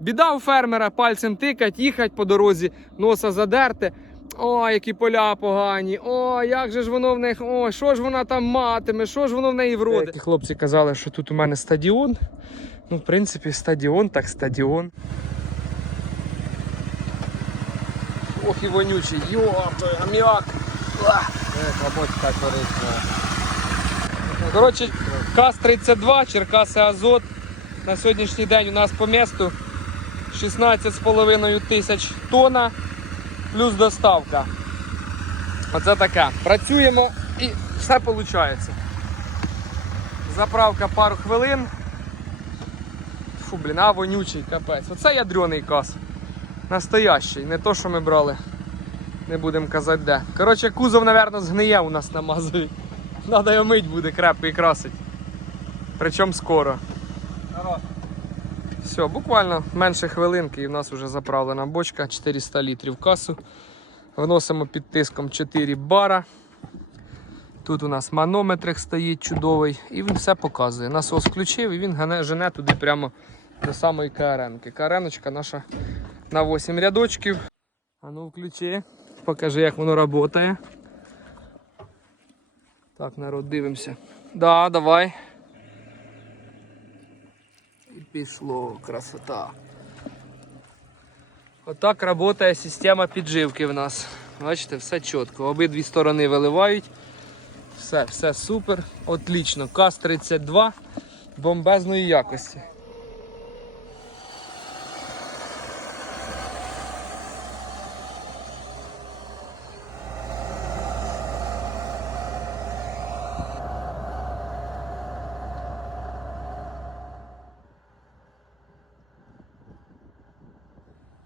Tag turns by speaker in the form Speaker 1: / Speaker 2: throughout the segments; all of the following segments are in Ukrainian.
Speaker 1: Біда у фермера, пальцем тикать, їхать по дорозі, носа задерти. О, які поля погані. О, як же ж воно в них. О, що ж вона там матиме, що ж воно в неї вродить. Деякі хлопці казали, що тут у мене стадіон. Ну, в принципі, стадіон, так стадіон. Ох і вонючий, йоптой, аміак.
Speaker 2: Работа корисна.
Speaker 1: Коротше, КАЗ-32, Черкаси Азот. На сьогоднішній день у нас по місту 16,5 тисяч тонна плюс доставка. Оце таке. Працюємо і все виходить. Заправка пару хвилин. Фу, блін, а вонючий капець. Оце ядрений каз. Настоящий, не то, що ми брали. Не будемо казати де. Коротше, кузов, мабуть, згниє у нас на мазові. Надо його мить буде крепко і красить. Причому скоро. Все, буквально менше хвилинки і в нас вже заправлена бочка 400 літрів касу. Вносимо під тиском 4 бара. Тут у нас манометрик стоїть чудовий і він все показує. Насос включив і він жене туди прямо до самої КРНки. КРНочка наша на 8 рядочків. А ну включи, покажи, як воно працює. Так, народ, дивимося. Да, давай. Пішло, красота. Отак працює система підживки в нас. Бачите, все чітко. Обидві сторони виливають. Все, все супер. Отлично. КАЗ-32 бомбезної якості.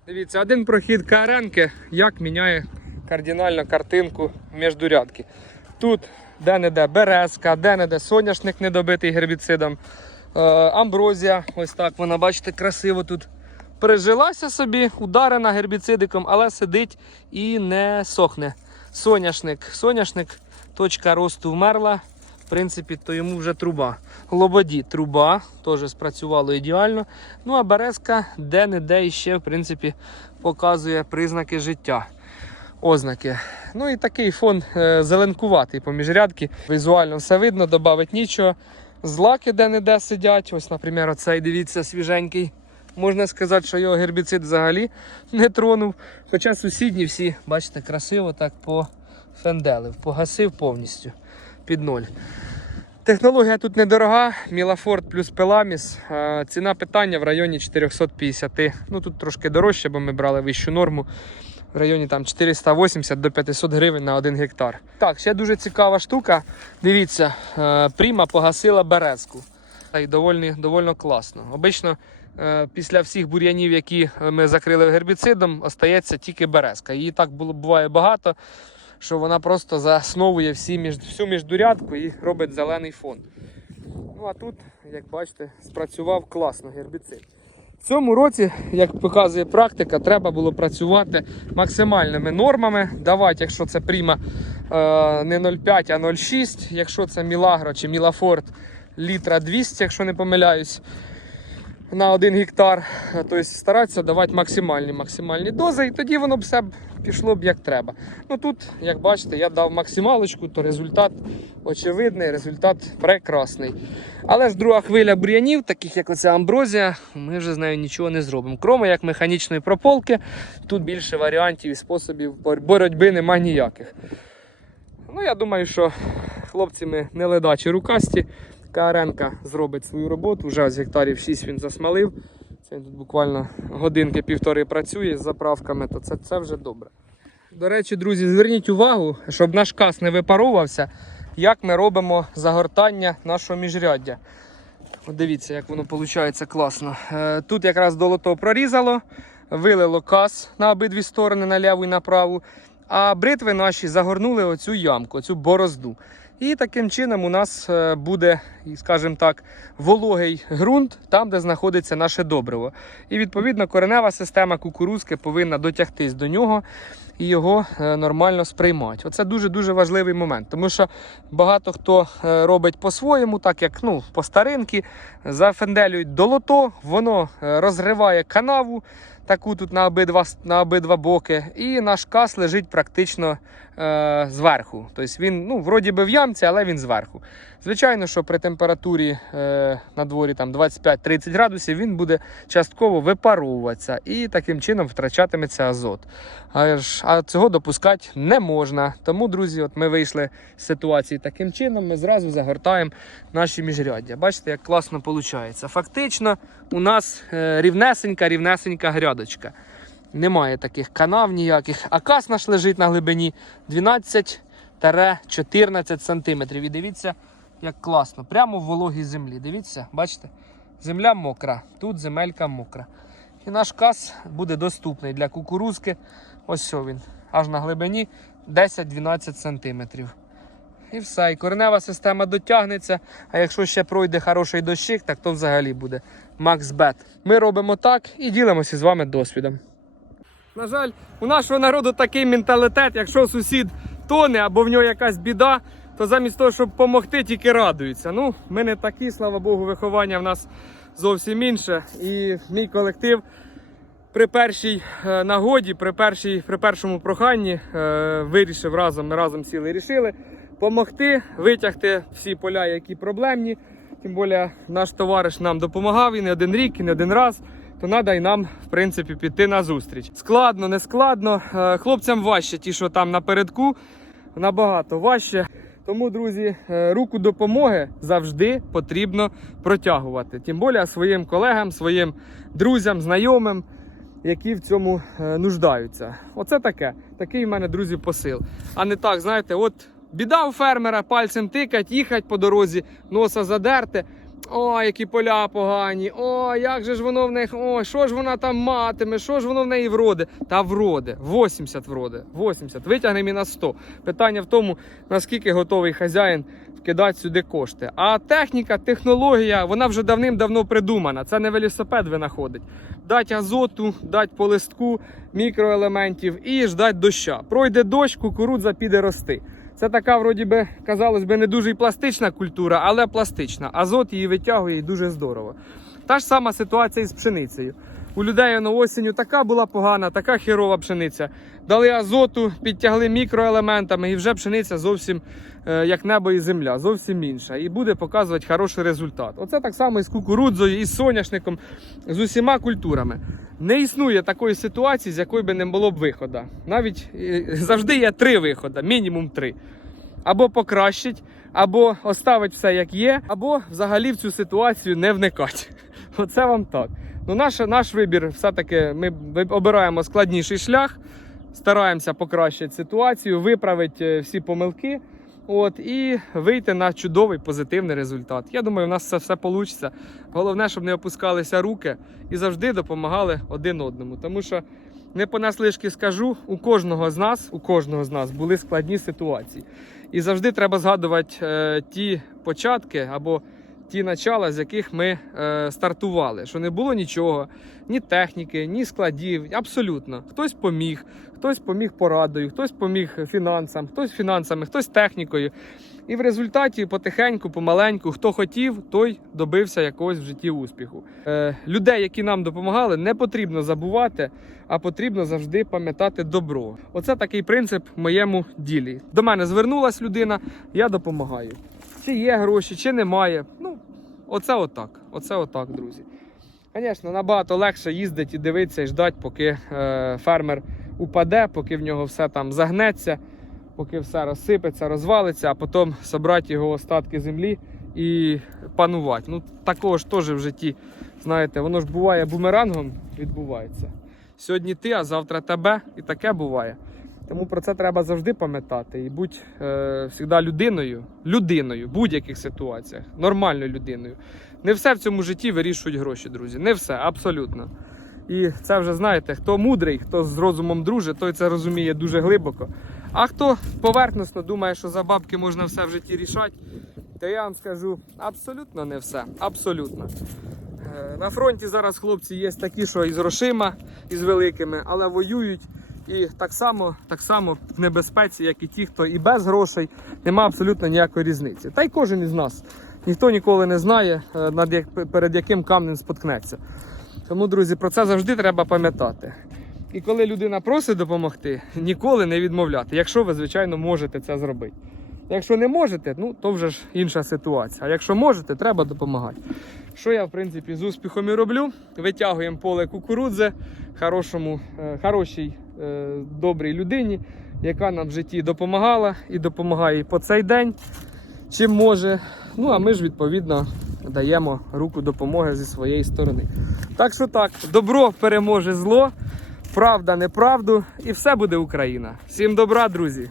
Speaker 1: Дивіться, один прохід КРНки як міняє кардинально картинку міждурядки. Тут де-не-де березка, де-не-де соняшник недобитий гербіцидом. Е, амброзія, ось так вона, бачите, красиво тут прижилася собі, ударена гербіцидиком, але сидить і не сохне. Соняшник. Соняшник, точка росту вмерла. Принципі, то йому вже труба. Лободі труба, теж спрацювало ідеально. Ну а березка де-не-де іще, в принципі, показує признаки життя. Ознаки. Ну і такий фон е, зеленкуватий поміж рядки. Візуально все видно, додавить нічого. Злаки де-не-де сидять. Ось, наприклад, оцей, дивіться, свіженький. Можна сказати, що його гербіцид взагалі не тронув. Хоча сусідні всі, бачите, красиво так пофенделив, погасив повністю під ноль. Технологія тут недорога, Мілафорд плюс Пеламіс. Е, Ціна питання в районі 450. Ну тут трошки дорожче, бо ми брали вищу норму. В районі там 480 до 500 гривень на 1 гектар. Так, ще дуже цікава штука. Дивіться, е, Пріма погасила березку. Й доволі, доволі класно. Обично е, після всіх бур'янів, які ми закрили гербіцидом, остається тільки березка. Її так було буває багато, що вона просто засновує всі між, всю міждурядку і робить зелений фон. Ну а тут, як бачите, спрацював класно гербіцид. В цьому році, як показує практика, треба було працювати максимальними нормами. Давати, якщо це пріма е, не 0,5, а 0,6, якщо це Мілагро чи Мілафорд літра 200, якщо не помиляюсь, на 1 гектар. Тобто старатися давати максимальні максимальні дози, і тоді воно б все пішло б як треба. Ну тут, як бачите, я дав максималочку, то результат очевидний, результат прекрасний. Але ж друга хвиля бур'янів, таких як оця амброзія, ми вже з нею нічого не зробимо. Кроме як механічної прополки, тут більше варіантів і способів боротьби немає ніяких. Ну, я думаю, що хлопці ми не ледачі рукасті. КРНка зробить свою роботу. Вже з гектарів 6 він засмалив. Це він тут буквально годинки-півтори працює з заправками, то це, це вже добре. До речі, друзі, зверніть увагу, щоб наш кас не випаровувався, як ми робимо загортання нашого міжряддя. От дивіться, як воно виходить класно. Е, Тут якраз долото прорізало, вилило кас на обидві сторони, на ляву і на праву. А бритви наші загорнули оцю ямку, оцю борозду. І таким чином у нас е, буде, скажімо так, вологий ґрунт там, де знаходиться наше добриво. І відповідно коренева система кукурузки повинна дотягтись до нього і його е, нормально сприймати. Оце дуже-дуже важливий момент, тому що багато хто е, робить по-своєму, так як ну, по старинки, зафенделюють долото, воно розриває канаву. Таку тут на обидва, на обидва боки, і наш кас лежить практично е, зверху. Тобто він, ну, вроді би в ямці, але він зверху. Звичайно, що при температурі е, на дворі там 25-30 градусів він буде частково випаровуватися і таким чином втрачатиметься азот. А, а цього допускати не можна. Тому, друзі, от ми вийшли з ситуації таким чином, ми зразу загортаємо наші міжряддя. Бачите, як класно виходить. Фактично, у нас е, рівнесенька, рівнесенька грядочка. Немає таких канав ніяких. А кас наш лежить на глибині 12-14 см. І дивіться, як класно. Прямо в вологій землі. Дивіться, бачите? Земля мокра, тут земелька мокра. І наш кас буде доступний для кукурузки. Ось він. Аж на глибині 10-12 см. І все. І коренева система дотягнеться. А якщо ще пройде хороший дощик, так то взагалі буде макс бет. Ми робимо так і ділимося з вами досвідом. На жаль, у нашого народу такий менталітет, якщо сусід тоне або в нього якась біда, то замість того, щоб допомогти, тільки радуються. Ну, ми не такі, слава Богу, виховання в нас зовсім інше. І мій колектив при першій е, нагоді, при, першій, при першому проханні е, вирішив разом, ми разом сіли і рішили допомогти витягти всі поля, які проблемні. Тим більше наш товариш нам допомагав і не один рік, і не один раз. То треба і нам, в принципі, піти на зустріч. Складно, не складно. Е, Хлопцям важче, ті, що там напередку, набагато важче. Тому, друзі, е, руку допомоги завжди потрібно протягувати. Тим більше своїм колегам, своїм друзям, знайомим, які в цьому е, нуждаються. Оце таке. Такий в мене, друзі, посил. А не так, знаєте, от біда у фермера, пальцем тикать, їхать по дорозі, носа задерти. О, які поля погані, о, як же ж воно в них, о, що ж вона там матиме, що ж воно в неї вроде? Та вроде, 80 вроде, 80, витягнемо і на 100. Питання в тому, наскільки готовий хазяїн вкидати сюди кошти. А техніка, технологія, вона вже давним-давно придумана. Це не велосипед винаходить. Дать азоту, дать по листку мікроелементів і ждать доща. Пройде дощ, кукурудза піде рости. Це така, вроді би, казалось би, не дуже і пластична культура, але пластична. Азот її витягує і дуже здорово. Та ж сама ситуація із пшеницею. У людей на осінню така була погана, така херова пшениця. Дали азоту, підтягли мікроелементами, і вже пшениця зовсім е, як небо і земля, зовсім інша. І буде показувати хороший результат. Оце так само і з кукурудзою, і з соняшником, з усіма культурами. Не існує такої ситуації, з якої би не було б виходу. Навіть е, завжди є три виходи, мінімум три. Або покращить, або оставить все як є, або взагалі в цю ситуацію не вникати. Оце вам так. Ну, наш, наш вибір все-таки ми обираємо складніший шлях, стараємося покращити ситуацію, виправити е, всі помилки. От, і вийти на чудовий позитивний результат. Я думаю, у нас це все вийде. Головне, щоб не опускалися руки і завжди допомагали один одному. Тому що не понаслишки скажу, у кожного з нас, у кожного з нас були складні ситуації. І завжди треба згадувати е, ті початки або ті начала, з яких ми е, стартували. Що не було нічого, ні техніки, ні складів. Абсолютно. Хтось поміг, хтось поміг порадою, хтось поміг фінансам, хтось фінансами, хтось технікою. І в результаті потихеньку, помаленьку, хто хотів, той добився якогось в житті успіху. Е, людей, які нам допомагали, не потрібно забувати, а потрібно завжди пам'ятати добро. Оце такий принцип в моєму ділі. До мене звернулась людина, я допомагаю. Чи є гроші, чи немає. Ну, оце отак. Оце отак, друзі. Звісно, набагато легше їздити і дивитися і ждати, поки е, фермер упаде, поки в нього все там загнеться, поки все розсипеться, розвалиться, а потім собрати його остатки землі і панувати. Ну, такого ж теж в житті, знаєте, воно ж буває бумерангом, відбувається. Сьогодні ти, а завтра тебе, і таке буває. Тому про це треба завжди пам'ятати і будь е, завжди людиною, людиною в будь-яких ситуаціях, нормальною людиною. Не все в цьому житті вирішують гроші, друзі. Не все, абсолютно. І це вже знаєте, хто мудрий, хто з розумом дружить, той це розуміє дуже глибоко. А хто поверхносно думає, що за бабки можна все в житті рішати, то я вам скажу абсолютно не все. Абсолютно. Е, На фронті зараз хлопці є такі, що із грошима, із великими, але воюють. І так само, так само в небезпеці, як і ті, хто і без грошей, нема абсолютно ніякої різниці. Та й кожен із нас. Ніхто ніколи не знає, е, над як, перед яким камнем споткнеться. Тому, друзі, про це завжди треба пам'ятати. І коли людина просить допомогти, ніколи не відмовляти, якщо ви, звичайно, можете це зробити. Якщо не можете, ну то вже ж інша ситуація. А якщо можете, треба допомагати. Що я, в принципі, з успіхом і роблю. Витягуємо поле кукурудзи хорошому, е, хорошій, добрій людині, яка нам в житті допомагала і допомагає по цей день, чим може. Ну а ми ж відповідно даємо руку допомоги зі своєї сторони. Так що так, добро переможе зло, правда неправду, і все буде Україна. Всім добра, друзі!